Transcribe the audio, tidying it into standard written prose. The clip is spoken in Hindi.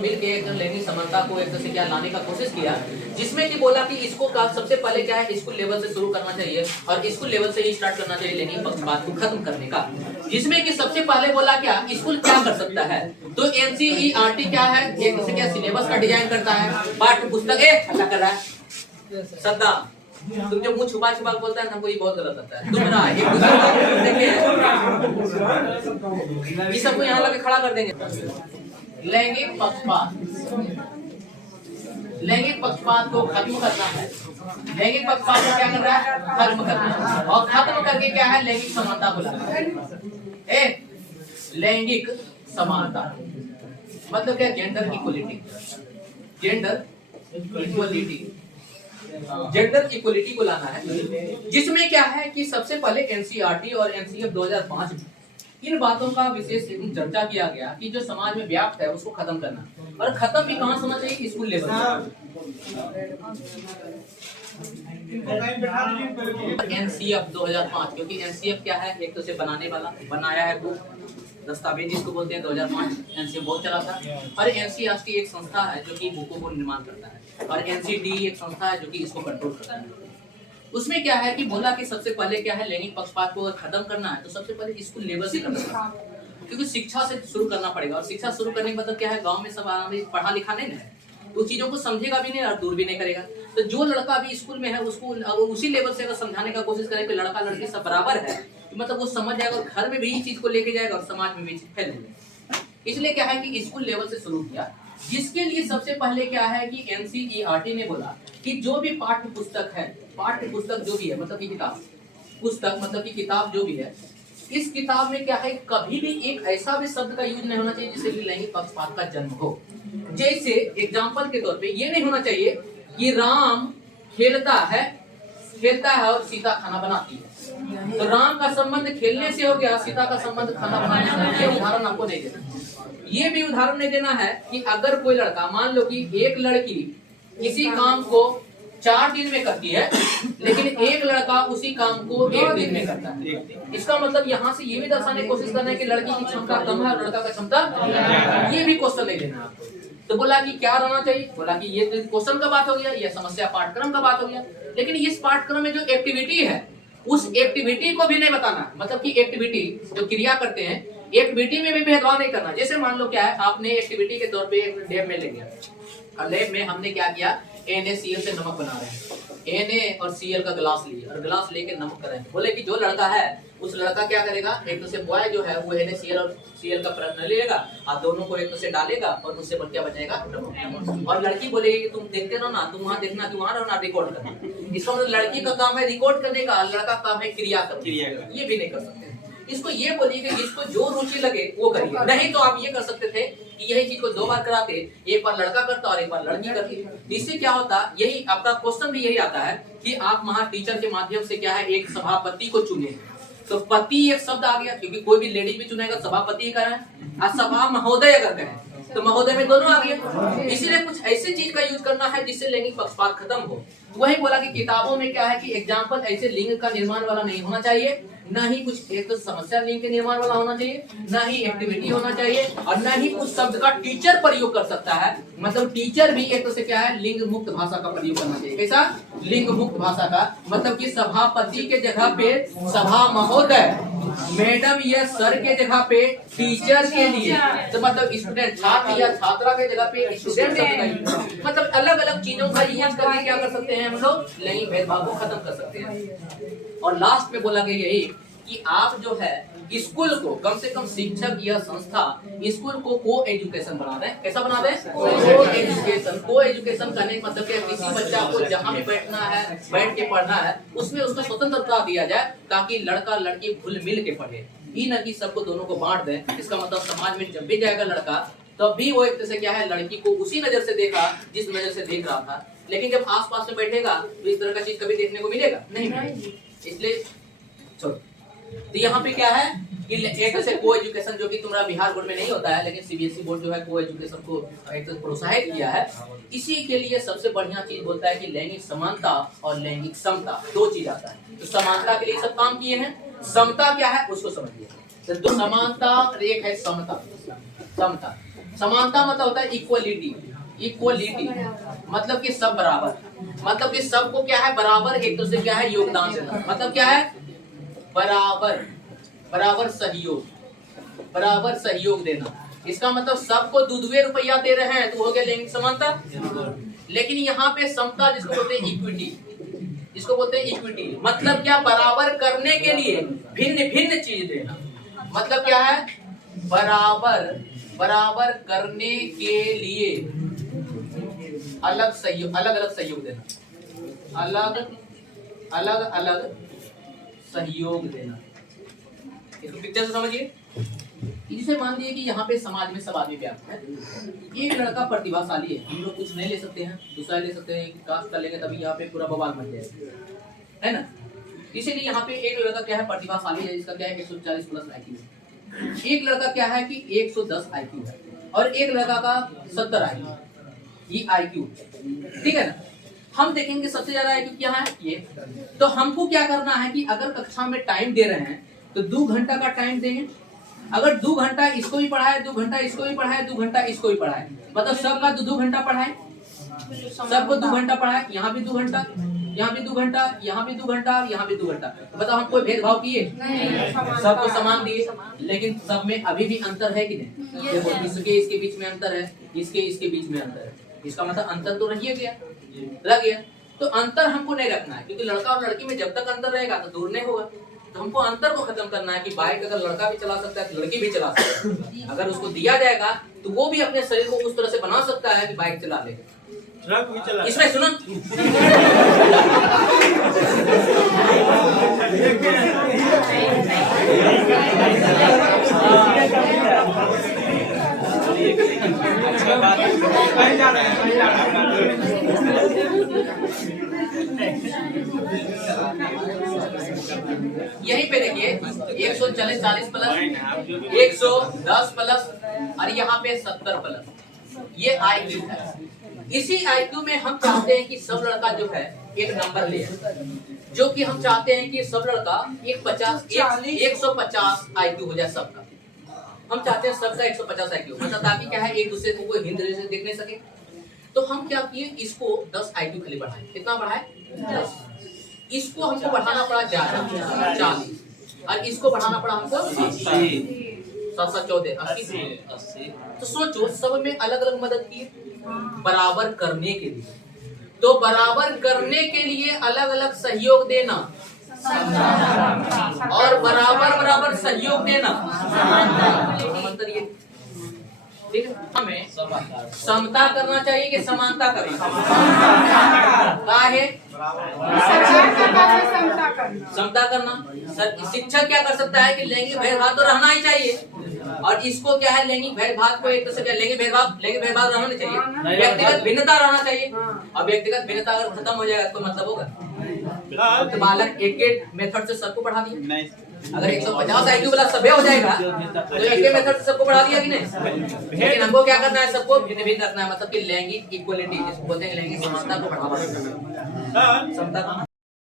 दोनों मिलके एक लैंगिक समानता को एक तरह से क्या लाने का कोशिश किया, जिसमें कि बोला कि इसको सबसे पहले क्या है स्कूल लेवल से शुरू करना चाहिए और स्कूल लेवल से ही स्टार्ट करना चाहिए लैंगिक पक्षपात को खत्म करने का। जिसमें कि सबसे पहले बोला क्या स्कूल क्या कर सकता है, तो एनसीईआरटी क्या है, एक तरह से क्या सिलेबस का डिजाइन करता है, पाठ्य पुस्तक हल्ला कर रहा है सद्दा, तुम जो मुंह छुपा छुपा बोलता है ना, हमको ये बहुत गलत लगता है। तुम्हारा एक दूसरे ये सबको यहाँ लगे खड़ा कर देंगे। लैंगिक पक्षपात को खत्म करना है। लैंगिक पक्षपात को क्या कर रहा है, खत्म करना है, और खत्म करके क्या है लैंगिक समानता को लाना है। लैंगिक समानता मतलब क्या, जेंडर इक्वलिटी, जेंडर इक्वलिटी को लाना है। जिसमें क्या है कि सबसे पहले एनसीईआरटी और एनसीएफ 2005 में इन बातों का विशेष चर्चा किया गया कि जो समाज में व्याप्त है उसको खत्म करना, और खत्म भी कहां होना चाहिए, स्कूल लेवल पर। एनसीएफ 2005, क्योंकि एनसीएफ क्या है, एक तो से बनाने वाला बनाया है बुक, दस्तावेज जिसको बोलते हैं, 2005 एनसीएफ बहुत चला था। और एनसीईआरटी एक संस्था है जो कि बुकों को निर्माण करता है, और एनसीडी एक संस्था है जो कि इसको कंट्रोल करता है। उसमें क्या है कि बोला कि सबसे पहले क्या है लैंगिक पक्षपात को खत्म करना है, तो सबसे पहले स्कूल लेवल से करना है, क्योंकि शिक्षा से शुरू करना पड़ेगा। और शिक्षा शुरू करने का मतलब क्या है, गांव में सब पढ़ा लिखा नहीं है तो चीजों को समझेगा भी नहीं और दूर भी नहीं करेगा। तो जो लड़का अभी स्कूल में है उसको अगर उसी लेवल से अगर समझाने का कोशिश करे कि लड़का लड़की सब बराबर है, तो मतलब वो समझ जाएगा और घर में भी इस चीज को लेके जाएगा और समाज में भी फैल जाएगा। इसलिए क्या है कि स्कूल लेवल से शुरू किया, जिसके लिए सबसे पहले क्या है कि एनसीईआरटी ने बोला कि जो भी पाठ्य पुस्तक है, पाठ्य पुस्तक जो भी है मतलब की किताब, पुस्तक मतलब की किताब जो भी है, इस किताब में क्या है कभी भी एक ऐसा भी शब्द का यूज नहीं होना चाहिए जिससे कि लैंगिक पक्षपात का जन्म हो। जैसे एग्जाम्पल के तौर पे ये नहीं होना चाहिए कि राम खेलता है और सीता खाना बनाती है, तो राम का संबंध खेलने से हो गया, सीता का संबंध खाना बनाने से। ये उदाहरण आपको नहीं देना। ये भी उदाहरण नहीं देना है कि अगर कोई लड़का, मान लो कि एक लड़की इसी काम को 4 दिन में करती है, लेकिन एक लड़का उसी काम को 1 दिन में करता है। इसका मतलब यहाँ से ये भी दर्शाने की कोशिश करना है कि लड़की की क्षमता कम है और लड़का का क्षमता, ये भी क्वेश्चन नहीं लेना आपको। तो बोला कि क्या रहना चाहिए, बोला कि ये क्वेश्चन का बात हो गया, ये समस्या पाठ्यक्रम का बात हो गया, लेकिन इस पाठ्यक्रम में जो एक्टिविटी है उस एक्टिविटी को भी नहीं बताना। मतलब कि एक्टिविटी जो क्रिया करते हैं, एक्टिविटी में भी भेदभाव नहीं करना। जैसे मान लो क्या है, आपने एक्टिविटी के तौर पे एक लैब में ले गया, और लैब में हमने क्या किया, NaCl से नमक बना रहे हैं, Na और Cl का गिलास लिए और गिलास लेके नमक कर रहे हैं। बोले कि जो लड़का है उस लड़का क्या करेगा, एक तो से बॉय जो है वो NaCl और Cl का प्रयोग लेगा और दोनों को एक तो से डालेगा और उससे क्या बचेगा, नमक। और लड़की बोलेगी तुम देखते रहो ना, तुम वहाँ देखना, तुम वहाँ रहो ना, रिकॉर्ड करना। इसका मतलब लड़की का काम है रिकॉर्ड करने का, लड़का काम है क्रिया करना। ये भी नहीं कर सकते। इसको ये बोलिए कि जिसको जो रुचि लगे वो करिए। नहीं तो आप ये कर सकते थे कि यही चीज को 2 बार कराते, एक बार लड़का करता और एक बार लड़की करती। इससे क्या होता, यही आपका क्वेश्चन भी यही आता है कि आप वहाँ टीचर के माध्यम से क्या है एक सभापति को चुने, तो पति एक शब्द आ गया, क्योंकि कोई भी लेडी भी चुनेगा सभापति ही करें, और सभा महोदय अगर करें तो महोदय में दोनों आ गए। इसीलिए कुछ ऐसी चीज का यूज करना है जिससे लैंगिक पक्षपात खत्म हो। वही बोला कि किताबों में क्या है कि एग्जाम्पल ऐसे लिंग का निर्माण वाला नहीं होना चाहिए, ना ही कुछ एक तो समस्या लिंग के निर्माण वाला होना चाहिए, ना ही एक्टिविटी होना चाहिए, और ना ही कुछ शब्द का टीचर प्रयोग कर सकता है। मतलब टीचर भी एक तो से क्या है लिंग मुक्त भाषा का प्रयोग करना चाहिए। कैसा लिंग मुक्त भाषा का मतलब कि सभापति के जगह पे सभा महोदय, मैडम या सर के जगह पे टीचर के लिए, तो मतलब स्टूडेंट छात्र या छात्रा के जगह पे स्टूडेंट शब्द का यूज, मतलब अलग अलग चीजों का यूज करके क्या कर सकते हैं हम लोग, लैंगिक भेदभाव को खत्म कर सकते हैं। और लास्ट में बोला गया यही कि आप जो है स्कूल को कम से कम शिक्षक या संस्था स्कूल को को एजुकेशन बना दें। कैसा बना दें, को एजुकेशन करने का मतलब क्या, किसी बच्चा को जहाँ भी बैठना है, बैठ के पढ़ना है, उसमें उसको स्वतंत्रता दिया जाए ताकि लड़का लड़की घुल मिल के पढ़े, ये न कि सबको दोनों को बांट दें। इसका मतलब समाज में जब भी जाएगा लड़का तब भी वो एक तरह से क्या है लड़की को उसी नजर से देखा जिस नजर से देख रहा था, लेकिन जब आसपास में बैठेगा तो इस तरह का चीज कभी देखने को मिलेगा नहीं। इसलिए तो यहाँ पे क्या है कि एक तरह से को एजुकेशन जो कि तुम्हारा बिहार बोर्ड में नहीं होता है, लेकिन सीबीएसई बोर्ड जो है को एजुकेशन को एक तरह प्रोत्साहित किया है। इसी के लिए सबसे बढ़िया चीज बोलता है कि लैंगिक समानता और लैंगिक समता, 2 चीज आता है। तो समानता के लिए सब काम किए हैं, समता क्या है उसको समझिए। तो 2 समानता, एक है समता, समता। समानता मतलब होता है इक्वलिटी। इक्वलिटी मतलब कि सब बराबर, मतलब कि सबको क्या है बराबर एक दूसरे क्या है योगदान देना, मतलब क्या है बराबर, बराबर सहयोग, बराबर सहयोग देना। इसका मतलब सबको दूधवे रुपया दे रहे हैं तो हो गया लैंगिक समानता। लेकिन यहाँ पे समता जिसको बोलते हैं इक्विटी, जिसको बोलते हैं इक्विटी मतलब क्या बराबर करने के लिए भिन्न भिन्न चीज देना, मतलब क्या है बराबर, बराबर करने के लिए अलग सहयोग, अलग अलग सहयोग देना, अलग अलग अलग सहयोग देना। इसको पिक्चर से समझिए। इसे मान लिया कि यहाँ पे समाज में सब आदमी व्याप्त है, एक लड़का प्रतिभाशाली है, हम लोग कुछ नहीं ले सकते हैं, दूसरा ले सकते हैं, कास्ट कर लेंगे तभी यहाँ पे पूरा बवाल मच जाएगा, है ना। इसीलिए यहाँ पे एक लड़का क्या है प्रतिभाशाली है, जिसका क्या है 140 प्लस IQ है। एक लड़का क्या है कि 110 IQ है और एक लड़का का 70 IQ, ये IQ, ठीक है ना। हम देखेंगे सबसे ज्यादा IQ क्या है ये, तो हमको क्या करना है कि अगर कक्षा में टाइम दे रहे हैं तो 2 घंटा का टाइम देंगे। अगर 2 घंटा इसको भी पढ़ाए, 2 घंटा इसको भी पढ़ाए, 2 घंटा इसको भी पढ़ाए, मतलब सबका 2 घंटा पढ़ाए, सबको 2 घंटा पढ़ाए, यहाँ भी 2 घंटा, यहाँ भी 2 घंटा, यहाँ भी 2 घंटा, यहाँ भी 2 घंटा, बताओ हम कोई भेदभाव किए? सबको समान दिए। लेकिन सब में अभी भी अंतर है कि नहीं? देखो इसके इसके बीच में अंतर है, इसके इसके बीच में अंतर है, इसका मतलब अंतर तो रह गया, लग गया। तो अंतर हमको नहीं रखना है, क्योंकि लड़का और लड़की में जब तक अंतर रहेगा तो दूर नहीं होगा। तो हमको अंतर को खत्म करना है कि बाइक अगर लड़का भी चला सकता है तो लड़की भी चला सकता है। अगर उसको दिया जाएगा तो वो भी अपने शरीर को उस तरह से बना सकता है कि बाइक चला लेगा। इसमें सुनो यहीं पे देखिए 140 प्लस, 110 प्लस और यहाँ पे 70 प्लस, ये IQ है। इसी IQ में हम चाहते हैं कि सब लड़का जो है एक नंबर ले, जो कि हम चाहते हैं कि सब लड़का 150 IQ हो जाए सबका। हम चाहते हैं सबका 150 IQ, मतलब ताकि क्या है एक दूसरे को कोई हिंद से देख नहीं सके। तो हम क्या किए, इसको 10 IQ खाली बढ़ाए। कितना बढ़ाए? 10। इसको हमको बढ़ाना पड़ा 40 और इसको बढ़ाना पड़ा हमको 80, 7 14 80। तो सोचो सब में अलग अलग मदद की बराबर करने के लिए। तो बराबर करने के लिए अलग अलग सहयोग देना और बराबर बराबर सहयोग देना, अंतर ये, ठीक है। हमें समता करना चाहिए कि समानता करना? क्या है? समता करना। शिक्षक क्या कर सकता है कि लैंगिक भेदभाव तो रहना ही चाहिए, और इसको क्या है लैंगिक भेदभाव को एक दूसरे लैंगिक भेदभाव रहना नहीं चाहिए, व्यक्तिगत भिन्नता रहना चाहिए। और व्यक्तिगत भिन्नता अगर खत्म हो जाएगा तो मतलब होगा तो बालक एक मेथड से सबको पढ़ा दिया। अगर 150 IQ वाला सभ्य हो जाएगा तो एक मेथड से सबको पढ़ा दिया कि नहीं? लेकिन हमको क्या करना है, सबको भिन्न भिन्न रखना है, मतलब कि लैंगिक इक्वलिटी जिसको बोलते हैं लैंगिक समानता को बढ़ावा देना, समता।